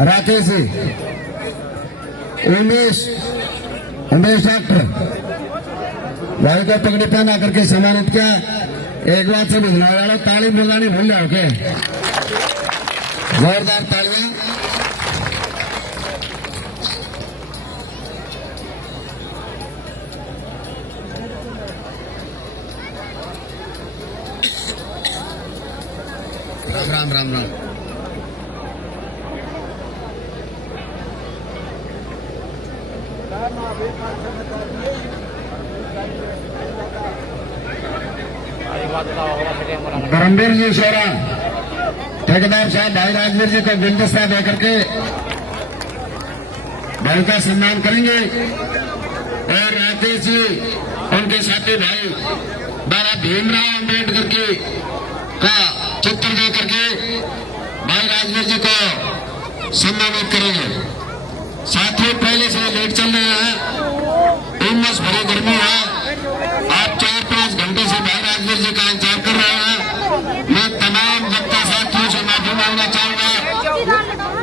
Rakesh ji, Umesh doctor भाई को पगड़ी पहना करके सम्मानित किया। एक बार से भिजवाने वाला ताली बजानी भूल जाओ के जोरदार तालियां। राम राम राम। धर्मवीर जी शोरा ठेकेदार साहब भाई राजवीर जी को गुलदस्ता देकर के भाई का सम्मान करेंगे और राकेश जी उनके साथी भाई बाबा भीमराव अम्बेडकर की का चित्र देकर के भाई राजवीर जी को सम्मानित करेंगे। साथियों पहले से लेट चल रहे हैं, उमस भरी गर्मी है, आप 4-5 घंटे से भाई राजवीर जी का इंतजार कर रहे हैं। मैं तमाम जनता साथियों से माफी मांगना चाहूंगा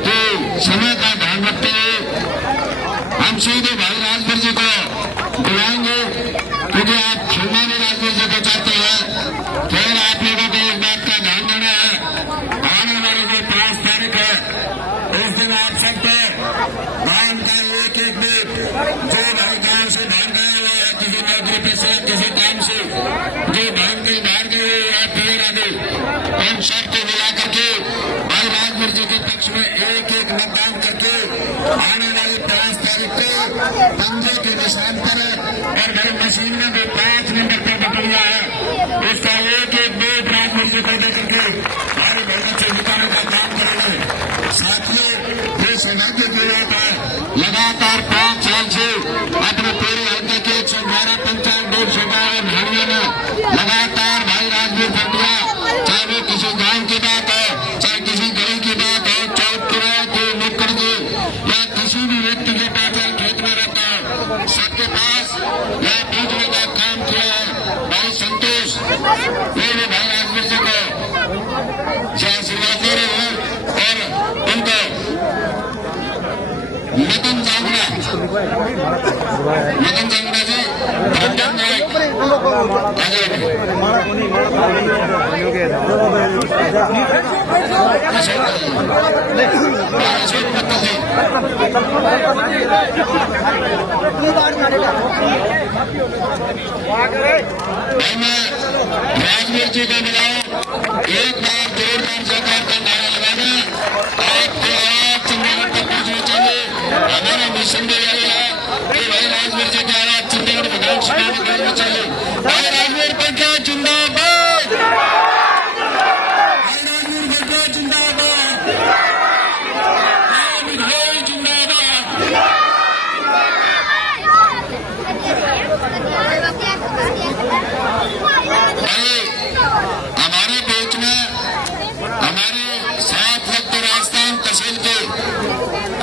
कि समय का ध्यान रखते हुए हम सीधे भाई राजवीर जी को बुलाएंगे, क्योंकि आप क्षमा में राजवीर जी को चाहते हैं। फिर आप लोगों को एक बात का ध्यान देना है, आने वाली जो 5 तारीख है उस दिन आप सबको गांव का एक मिनट जो भाई गांव से भाग गए हुए हैं, किसी नौकरी पे से किसी काम से जो भाग गई बाहर गए या फिर आगे, उन सबको मिला करके भाई राजवीर जी के पक्ष में एक मतदान करके आने वाली 5 तारीख को पंजे के निशान पर और भाई मशीन में जो 5 नंबर पर बटुआ है उसका एक वोट राजवीर जी को देकर के भाई भगत से जिताने का काम करेंगे। साथियों, ये सौभाग्य की बात है, लगातार 5 साल से अपने पूरे हल्के के 111 पंचायत 152 भाड़ियों में लगातार भाई राजवीर भटिया, चाहे वो किसी गांव की बात है, चाहे किसी गली की बात है, चौक किराए के नुक्कड़ की या किसी भी व्यक्ति के पास खेत में रहता है, सबके पास या पूछने का काम किया है। भाई संतोष ये भी भाई राजवीर जी को आशीर्वाद दे रहे हैं और उनको मदन जांगड़ा जी रंजन नायक राजवीर जी को मिलाओ, एक बार जोरदार जयकार का नारा लगाना। आपको आवाज चंडीगढ़ तक पहुंचनी चाहिए। हमारा मिशन भी यही है कि भाई राजवीर जी की आवाज चंडीगढ़ विधानसभा में करनी चाहिए। भाई राजवीर भटिया जिंदाबाद, भाई राजवीर भटिया जिंदाबाद, भाई जिंदाबाद। हमारे बीच में हमारे साथ वक्त राजस्थान तहसील के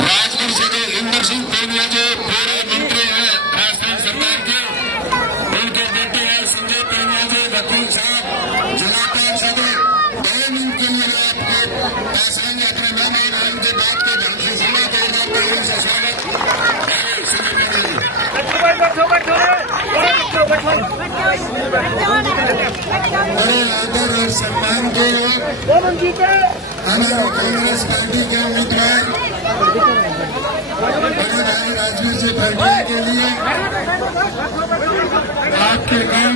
राजगढ़ से जो इंदर सिंह तोमला जो पूरे मंत्री हैं राजस्थान सरकार के, उनके बेटे हैं संजय तोमला जी वकील साहब, जिला पार्षद 2 मिनट के लिए आपके पास आएंगे। अपने मेहमान आने के बाद के ढंग से सुना तो उनसे स्वागत। बड़े आदर और सम्मान के हमारे कांग्रेस पार्टी के उम्मीदवार बड़े भाई राजवीर जी भटिया के लिए आपके गांव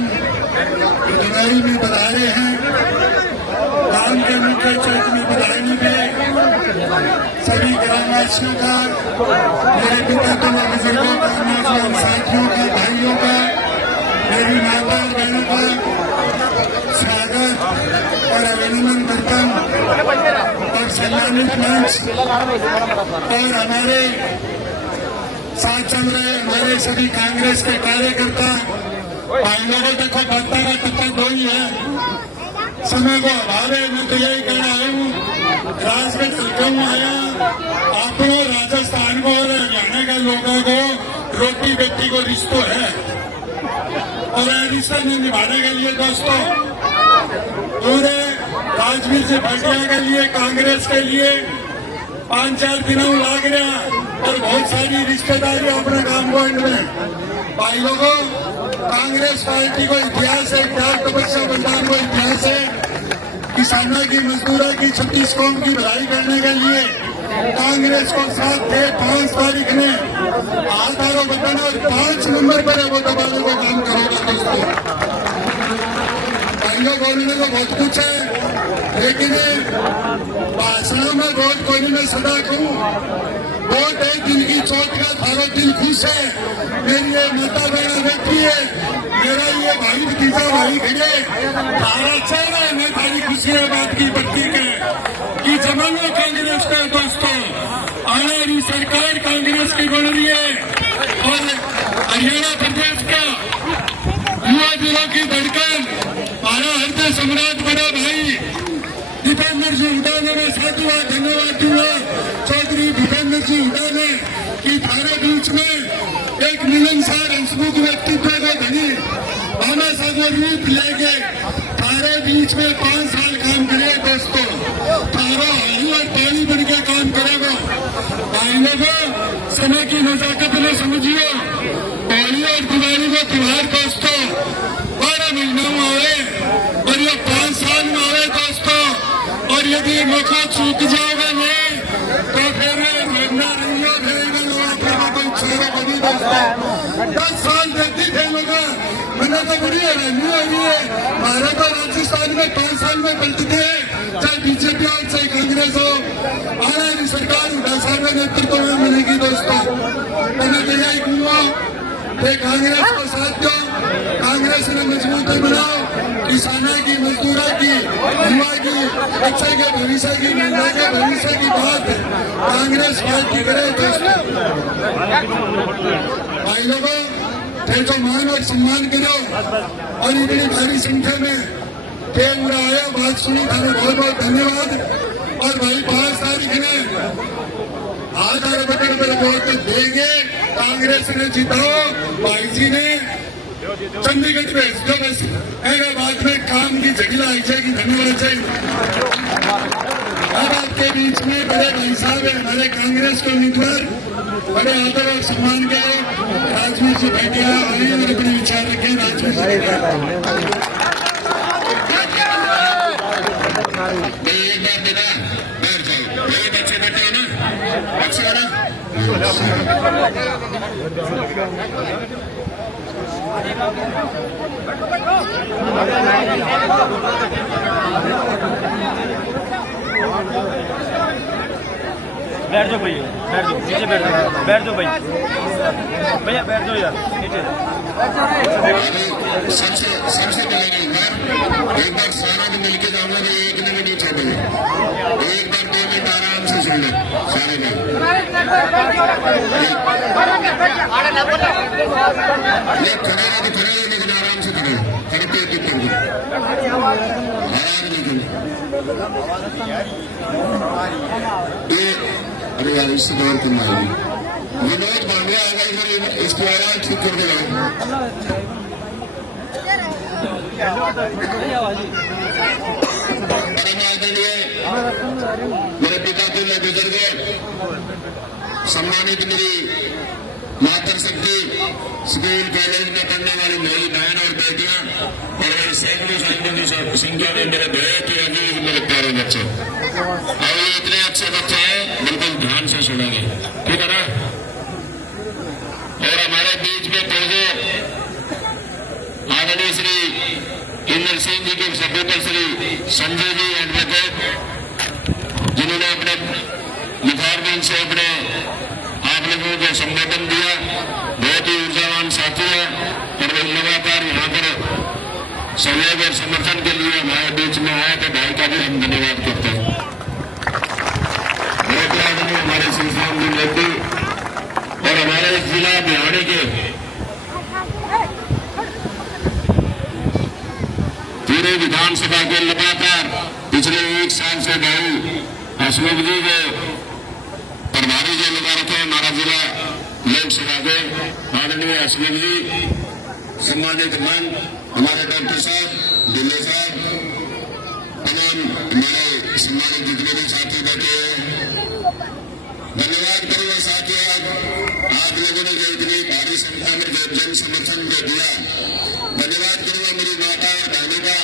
बुधवारी में बधाई हैं, गांव के मुख्य चौक में बधाई में सभी ग्रामवासियों का, मेरे पिता तुम बुजुर्गों का, नौजवान साथियों का, भाइयों का, मेरी माता और बहनों का स्वागत और अभिनंदन करता हूं और सम्मानित मंच और हमारे साथ चल रहे हमारे सभी कांग्रेस के कार्यकर्ता भाई लोगों देखो बनता का टप्पा दो ही है, समय को अभाव है। मैं तो यही कहना आया हूँ, राजगढ़ हल्के में आया आपको राजस्थान को और हरियाणा के लोगों को रोटी बेटी को रिश्तों है और रिश्ता निभाने के लिए दोस्तों पूरे राजवीर से भाटिया के लिए, कांग्रेस के लिए 5-4 दिनों लाग रहा और बहुत सारी रिश्तेदारी अपने काम को इनमें। भाई लोगों, कांग्रेस पार्टी को इतिहास है, त्याग तपस्या बलिदान को इतिहास है। किसानों की, मजदूरों की, 36 कौम की भलाई करने के लिए कांग्रेस को साथ थे। 5 तारीख ने आधारों बटन और 5 नंबर पर वो दबाने को काम करेगा दोस्तों। बोलने को बहुत कुछ है, लेकिन भाषणों में वोट कोई मैं सदा कहूँ, वोट है दिल की चोट का, थारो दिल खुश है। मेरी ये माता बहना बैठी है, मेरा ये भाई भतीजा भाई खड़े, तारा चेहरा है, मैं थारी खुशी है बात की बत्ती के कि जमाना कांग्रेस का दोस्तों, आने वाली सरकार कांग्रेस की बन रही है। और हरियाणा प्रदेश का युवा जिलों की धड़कन हमारा हृदय सम्राट बड़ा भाई दीपेंद्र जी हुड्डा ने साधुवाद धन्यवाद दिया चौधरी दीपेंद्र जी हुड्डा ने कि थारे बीच में एक मिलनसार हंसमुख व्यक्तित्व का धनी मामा साहब रूप लेके थारे बीच में 5 साल काम करे दोस्तों। थारा हाई और पानी बन के काम करेगा। भाई लोगों, समय की नजाकत ने समझिए, होली और दिवाली को त्योहार दोस्तों 12 महीनों में आए और ये 5 साल में आए दोस्तों। और यदि मौका चूक जाओगे नहीं तो फिर रहना नहीं रहेगा कोई छोरा बनी दोस्तों। 10 साल देखती थे लोग, मैंने तो बड़ी हैरानी हो रही है। हमारे तो राजस्थान में 5 साल में पलटते हैं, चाहे बीजेपी हो चाहे कांग्रेस हो। आने वाली सरकार हुड्डा साहब के नेतृत्व में मिलेगी दोस्तों। मैंने तो यही कहूँगा कि कांग्रेस को साथ दो, कांग्रेस ने मजबूती बनाओ, किसानों की, मजदूरों की, युवा की, बच्चे के भविष्य की, महिला के भविष्य की बात कांग्रेस पार्टी करे दोस्तों। भाई लोगों, थे तो मान और सम्मान करो और इतनी भारी संख्या में थे आया, बात सुनी, थाने बहुत बहुत धन्यवाद। और भाई 5 तारीख ने आधार बटन पर वोट देंगे, कांग्रेस ने जिताओ, भाई जी ने चंडीगढ़ में जो बस हैदराबाद में काम की जगह आई जाएगी। धन्यवाद चाहिए। अब आपके बीच में बड़े भाई साहब है, हमारे कांग्रेस के उम्मीदवार, बड़े आदर और सम्मान के राजवीर जी भाटिया आए और अपने विचार रखे। राजवीर जी एक बार बेटा बैठ जाओ, मेरे बच्चे बैठे हो ना, अच्छी हो ना। बैठ जाओ भैया, बैठ जाओ नीचे, बैठ जाओ भैया, भैया बैठ जाओ यार नीचे। सबसे पहले एक बार सारा दिन मिलके जाऊंगा, 1 मिनट नहीं छोड़ेंगे, एक बार 2 मिनट आराम से सुन लो सारे लोग। ये खड़े रहे तो खड़े, लेकिन आराम से खड़े, खड़े पे ये अरे यार इससे दौर करना आएगी, विनोद पांडे आएगा इधर, इसको आवाज ठीक कर देगा। मेरे पिता तुल्य गुजर गए, सम्मानित मेरी मातृशक्ति स्कूल कॉलेज में पढ़ने वाली मेरी बहन और बेटियां और सैकड़ों साइंटिफिक संख्या में मेरे बहुत ही अजीज मेरे प्यारे बच्चे, और ये इतने अच्छे बच्चे हैं, बिल्कुल ध्यान से सुनेंगे, ठीक है ना। और हमारे बीच में पौधे आदरणीय श्री इंद्र सिंह जी के सपूत्र श्री संजय जी एडवोकेट, जिन्होंने अपने मुखारबिन से अपने आप लोगों को संबोधन दिया। बहुत ही ऊर्जावान साथी है और वो लगातार यहाँ पर सहयोग और समर्थन के लिए हमारे बीच में आए, तो भाई का भी हम धन्यवाद करते हैं। बहुत आदमी हमारे संस्थान में लेते और हमारे इस जिला बिहाड़ी के पूरे विधानसभा के लगातार पिछले 1 साल से भाई हसमुख जी के प्रभारी जो लगा रखे हैं हमारा जिला लोकसभा के आदरणीय हसमुख जी, सम्मानित मन हमारे डॉक्टर साहब, दिल्ली साहब, तमाम हमारे सम्मानित जितने भी साथी बैठे हैं, धन्यवाद करूंगा साथियों। आप लोगों ने जो इतनी भारी संख्या में जो जन समर्थन जो दिया, धन्यवाद करूंगा मेरी माता और बहनों का,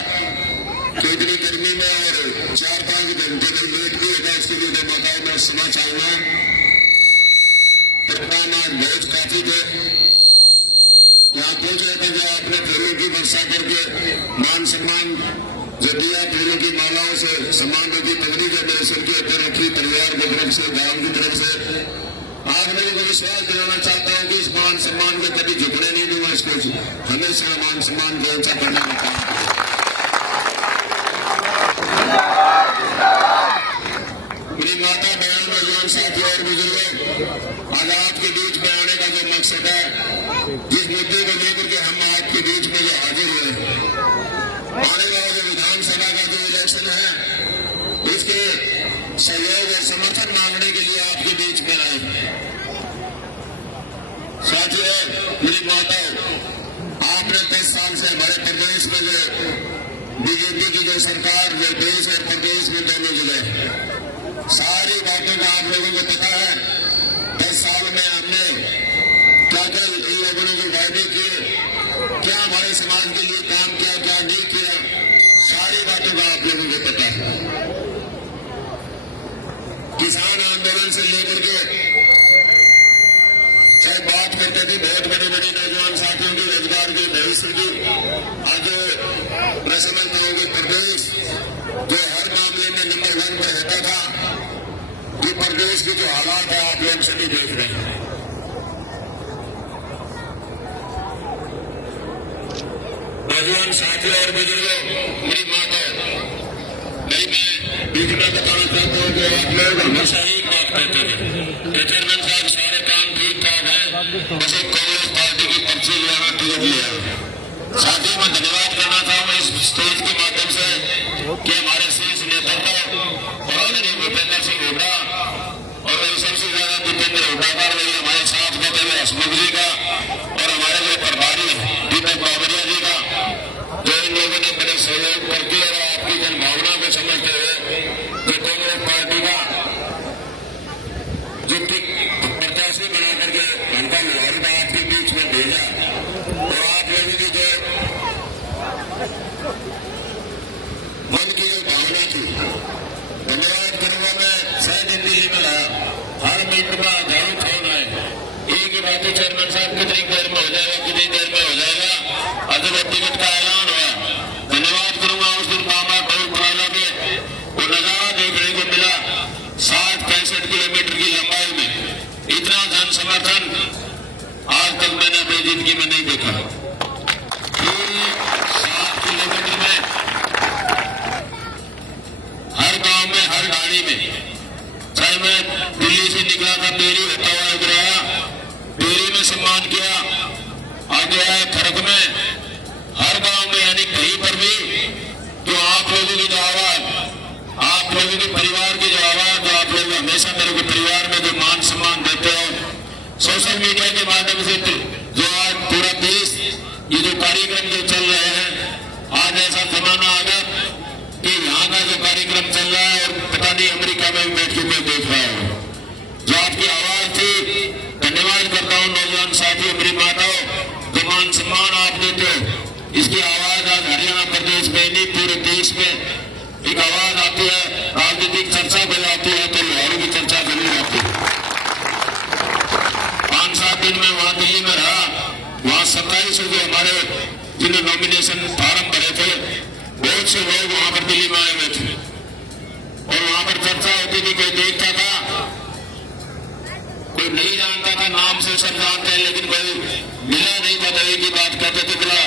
जो इतनी गर्मी में और 4-5 घंटे में लेट भी होगा, इसके लिए माताओं में सुनना चाहूंगा। परिणाम आज बहुत काफी थे, यहाँ पहुंच रहे थे, जो आपने फूलों की वर्षा करके मान सम्मान जो दिया, फूलों की मालाओं से सम्मान की पगड़ी जो मेरे सिर के ऊपर रखी, परिवार की तरफ से, गांव की तरफ से, आप लोगों को विश्वास दिलाना चाहता हूँ कि इस मान सम्मान को कभी झुकने नहीं दूंगा, इसको हमेशा मान सम्मान को ऊंचा करने का काम। मेरी माता बहन नौजवान साथियों और बुजुर्गों, आज आपके बीच में आने का जो मकसद है, जिस मुद्दे को लेकर के हम आपके बीच में जो हाजिर हुए, आने वाला जो विधानसभा का जो इलेक्शन है, उसके सहयोग और समर्थन मांगने के लिए आपके बीच में आए। साथियों, मेरी माता, आपने 10 साल से हमारे प्रदेश में जो बीजेपी की जो सरकार, जो देश और प्रदेश में दोनों जगह सारी बातों का आप लोगों को पता है। 10 साल में हमने क्या क्या इन लोगों ने जो वायदे किए, क्या हमारे समाज के लिए काम किया, क्या नहीं किया, सारी बातों का आप लोगों को पता है। किसान आंदोलन से लेकर के चाहे बात करते थे बहुत बड़े बड़े नौजवान साथियों की रोजगार के भविष्य की, आज मैं समझता हूँ कि प्रदेश जो हर मामले में नंबर 1 पर रहता था, कि प्रदेश के जो हालात है आप लोग सभी देख रहे हैं। नौजवान साथियों और बुजुर्गों, मेरी माता, नहीं मैं बीच में बताना चाहता हूँ कि आप लोग हमेशा ही बात करते थे कि चेयरमैन साहब सारे काम ठीक ठाक है, बस एक कांग्रेस पार्टी की पर्ची लाना टिकट लिया। साथियों, मैं धन्यवाद करना चाहूंगा इस स्टेज के माध्यम से कि हमारे शीर्ष नेतृत्व और आदरणीय भूपेंद्र सिंह हुड्डा और सबसे ज्यादा दीपेंद्र हुड्डा का, हमारे साथ बैठे हुए हसमुख जी का और हमारे जो प्रभारी दीपक बाबरिया जी का, जो इन लोगों ने बड़े सहयोग करके और आपकी जनभावना को समझते हुए जो कांग्रेस पार्टी का जो प्रत्याशी बना करके उनका मुहावरा आपके बीच में भेजा, और आप लोगों की जो मन की जो भावना थी, धन्यवाद करूंगा। मैं शायद दिल्ली में रहा, हर मिनट में हजारों फोन आए, एक ही बात है, चेयरमैन साहब कितनी देर में हो जाएगा, कितनी देर में हो जाएगा, अगर टिकट का ऐलान हुआ। धन्यवाद करूंगा उस दिन मामा बहुत पुराना पे वो नजारा देखने को मिला, 60-65 किलोमीटर की लंबाई में इतना जन समर्थन आज तक मैंने अपनी जिंदगी में नहीं देखा। पूरे 7 किलोमीटर में हर गांव में, हर गाड़ी में, चाहे मैं दिल्ली से निकला था, डेरी होता हुआ गिराया, डेरी में सम्मान किया, आगे आया खड़क में, हर गांव में, यानी कहीं पर भी जो आप लोगों की जो आवाज, आप लोगों के परिवार की जो आवाज, जो आप लोग हमेशा मेरे को परिवार में जो मान सम्मान देते हो, सोशल मीडिया के माध्यम से जो आज पूरा देश ये जो कार्यक्रम जो चल रहे हैं, आज ऐसा जमाना आ गया कि यहाँ का जो कार्यक्रम चल रहा है और पता नहीं अमेरिका में बैठ के मैं देख रहा हूँ, जो आपकी आवाज थी। धन्यवाद करता हूँ नौजवान साथियों, मेरी माताओं, जो मान सम्मान आप देते हो, इसकी आवाज आज हरियाणा प्रदेश में नहीं पूरे देश में एक आवाज आती है, राजनीतिक चर्चा बन जाती है तो लाहौर की चर्चा जरूर आती है। 5-7 दिन में वहां दिल्ली में रहा, वहां 27 जो हमारे जिन्हें नॉमिनेशन फार्म भरे थे, बहुत से लोग वहां पर दिल्ली में आए हुए थे और वहां पर चर्चा होती थी, कोई देखता था, कोई नहीं जानता था, नाम से सब जानते हैं, लेकिन कोई मिला नहीं था। तो एक ही बात कहते थे, बोला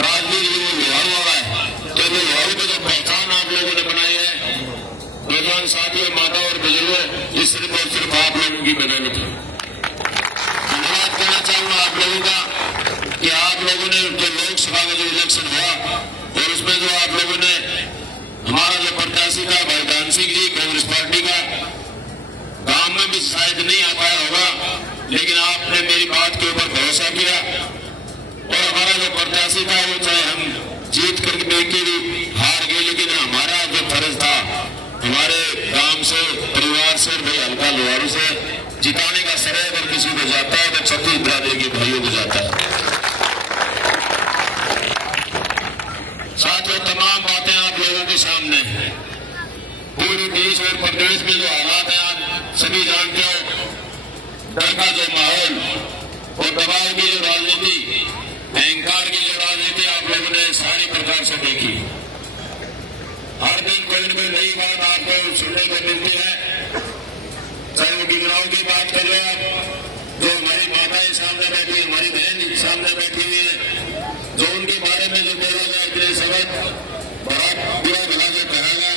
राजनीति वो लोहारू वाला है, तो वो लोहारू की जो पहचान आप लोगों ने बनाई है, नौजवान साथियों, माता और बुजुर्गों, ये सिर्फ और सिर्फ आप लोगों की बदौलत है। धन्यवाद करना चाहूंगा आप लोगों का कि आप लोगों ने जो लोकसभा का जो इलेक्शन हुआ और उसमें जो आप लोगों ने हमारा जो प्रत्याशी था भाई दान सिंह जी, कांग्रेस पार्टी का, गांव में भी शायद नहीं आ पाया होगा, लेकिन आपने मेरी बात के ऊपर भरोसा किया और हमारा जो प्रत्याशी था वो चाहे हम जीत करके भी हार गए, लेकिन हमारा जो फर्ज था हमारे गांव से, परिवार से, भाई हल्का लोहारू से जिताने का श्रेय अगर किसी को जाता है तो छत्तीस बिरादरी के भाइयों को जाता है। साथियों, तमाम बातें आप लोगों के सामने हैं। पूरे देश और प्रदेश में जो हालात हैं आप सभी जानते हो। डर का जो माहौल और दबाव की जो राजनीति, अहंकार की जो राजनीति आप लोगों ने सारी प्रकार से देखी। हर दिन कोई न कोई नई बात आपको सुनने को मिलती है। चाहे वो गिरनाओं की बात कर रहे आप, जो हमारी माताएं सामने बैठी है, हमारी बहन सामने बैठी हुई है, जो उनके बारे में जो बोला गया इतने सबक बड़ा बुरा भला जो कहा गया।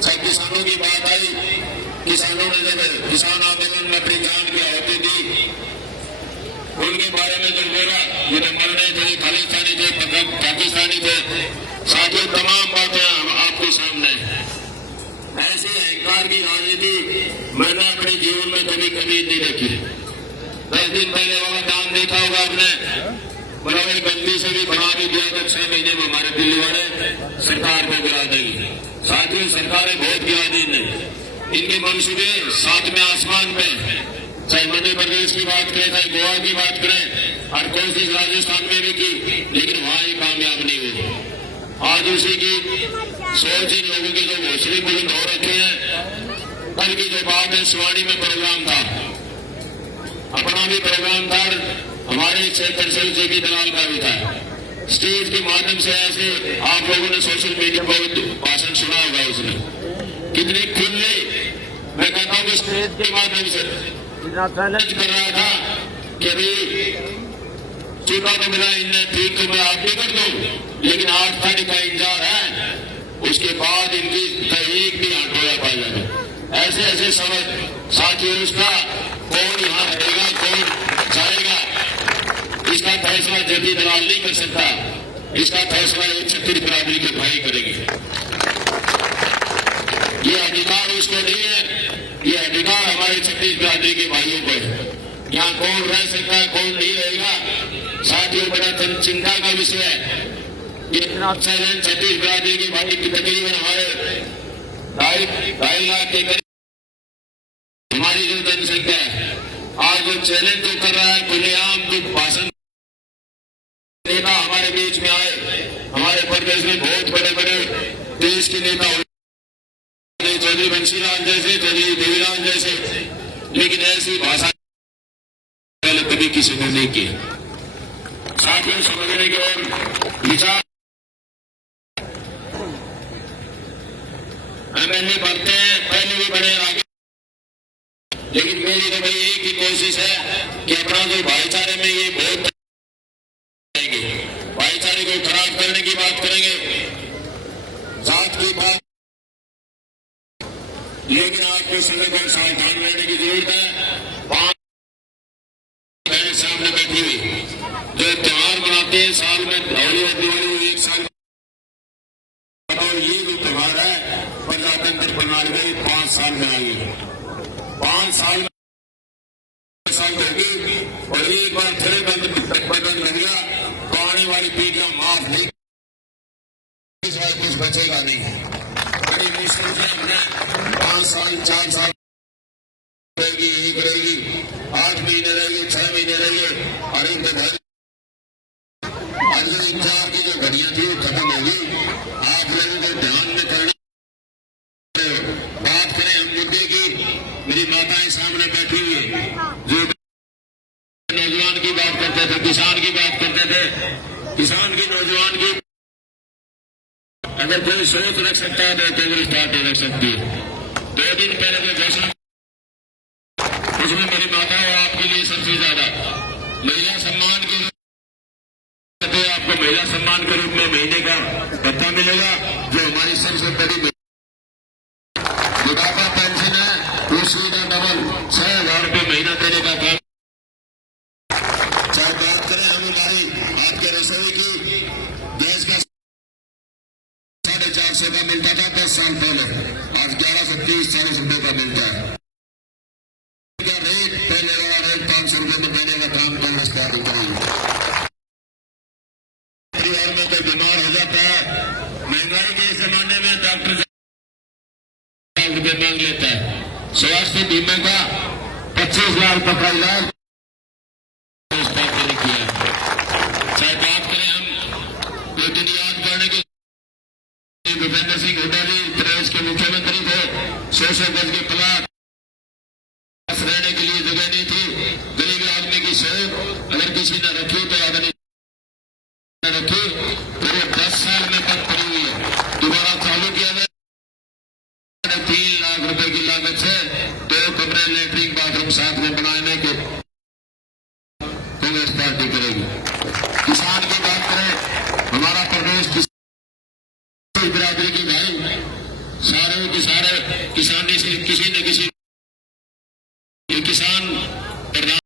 चाहे किसानों की बात आई, किसानों ने जब किसान आंदोलन में अपनी जान की आहुति दी, उनके बारे में जो बोला, ये मरने थे, खालिस्तानी थे, पाकिस्तानी थे। साथियों, तमाम बातें आपके सामने हैं। ऐसी अहंकार की राजनीति मैंने अपने जीवन में कभी कभी नहीं देखी। 10 दिन पहले वाला काम देखा होगा आपने, बराबर बंदी से भी बढ़ा भी दिया तो 6 महीने में हमारे दिल्ली वाले सरकार को गिरा देंगे। साथियों, सरकारें बहुत गिरा दी नहीं, इनके मंसूबे 7वें आसमान पे। चाहे मध्य प्रदेश की बात करें, चाहे गोवा की बात करें, और कोशिश राजस्थान में भी की, लेकिन वहां ही कामयाब नहीं हुई। आज उसी की सोच इन लोगों के जो घोषणे बुलंद हो रखे हैं। कल की जो बात है, शिवानी में प्रोग्राम था, अपना भी प्रोग्राम था, हमारे क्षेत्र से जेपी दलाल का भी था। स्टेज के माध्यम से ऐसे आप लोगों ने सोशल मीडिया पर भाषण सुना होगा, उसने कितने खुले, मैं कहता हूँ कि स्टेज के माध्यम से चैलेंज कर रहा था कि अभी चूका तो मिला, इनने ठीक तो मैं आप भी कर दूं, लेकिन 8 तारीख का इंतजार है, उसके बाद इनकी तहरीक भी हटोया पाया जाए। ऐसे ऐसे समझ साथियों, उसका कौन यहाँ रहेगा, कौन जाएगा, इसका फैसला जेपी दलाल नहीं कर सकता। इसका फैसला एक छत्तीस बिरादरी के भाई करेंगे। ये अधिकार उसको नहीं है, ये अधिकार हमारे छत्तीस बिरादरी के भाइयों को है। यहाँ कौन रह सकता है, कौन नहीं रहेगा, साथियों बड़ा चिंता का विषय है। ये छत्तीस बिरादरी के भाई की तकरीबन हमारे 2.5 लाख के करीब हमारी जो जनसंख्या है, आज जो चैलेंज जो कर रहा है, खुलेआम जो भाषण नेता हमारे बीच में आए, हमारे प्रदेश में बहुत बड़े बड़े देश के नेता हुए, चौधरी बंशीलाल जैसे, चौधरी देवीलाल जैसे, लेकिन ऐसी भाषा पहले कभी किसी ने नहीं की। साथियों, समझने की और विचार एमएलए बढ़ते हैं, पहले भी बढ़े आगे, लेकिन मेरी तो भाई एक ही कोशिश है कि अपना जो भाईचारे में ये बहुत भाईचारे को खराब करने की बात करेंगे, जात की बात, लेकिन आपको संगठन सावधान रहने की जरूरत है। 5 बहनें सामने बैठी हुई जो त्योहार मनाते हैं साल में, होली और दिवाली 1 साल, और ये जो त्योहार है प्रजातंत्र प्रणाली में 5 साल में आई है। 5 साल में होगी और एक बार फिर बदल रहेगा तो आने वाली पीढ़ियां माफ नहीं, इस बार कुछ बचेगा नहीं। बड़ी मुश्किल से हमने 5 साल 4 साल रहेगी, 1 रहेगी, 8 महीने रहेगी, 6 महीने रहेंगे, और इन इंतजार की जो घड़ियां थी वो खत्म होगी। आप लोगों को ध्यान में करना, बात करें हम मुद्दे की। मेरी माताएं सामने बैठी हुई जो नौजवान की बात करते थे, किसान की बात करते थे, किसान की, नौजवान की अगर कोई सोच रख सकता है तो कांग्रेस पार्टी रख सकती है। 2 दिन पहले जो घोषणा, उसमें मेरी माता और आपके लिए सबसे ज्यादा महिला सम्मान के रूप, आपको महिला सम्मान के रूप में महीने का भत्ता मिलेगा, जो हमारी सबसे बड़ी बुढ़ापा पेंशन है, उसकी का डबल 6,000 रुपये महीना देने का काम। चाहे बात करें हम हमारी आपके रसोई की, गैस का 450 का मिलता था 10 साल पहले, आज 1130-40 रुपये का मिलता है। रेट पहले वाला रेट 500 रुपये में देने का काम कांग्रेस पार्टी करेगी। परिवार में कोई बीमार हो जाता है, महंगाई के जमाने में डॉक्टर बीमे का 25 लाख तक का इलाज इस पार्टी ने किया है। चाहे बात करें हम ये दिन याद करने के भूपेंद्र सिंह हुड्डा जी प्रदेश के मुख्यमंत्री थे, 100 गज के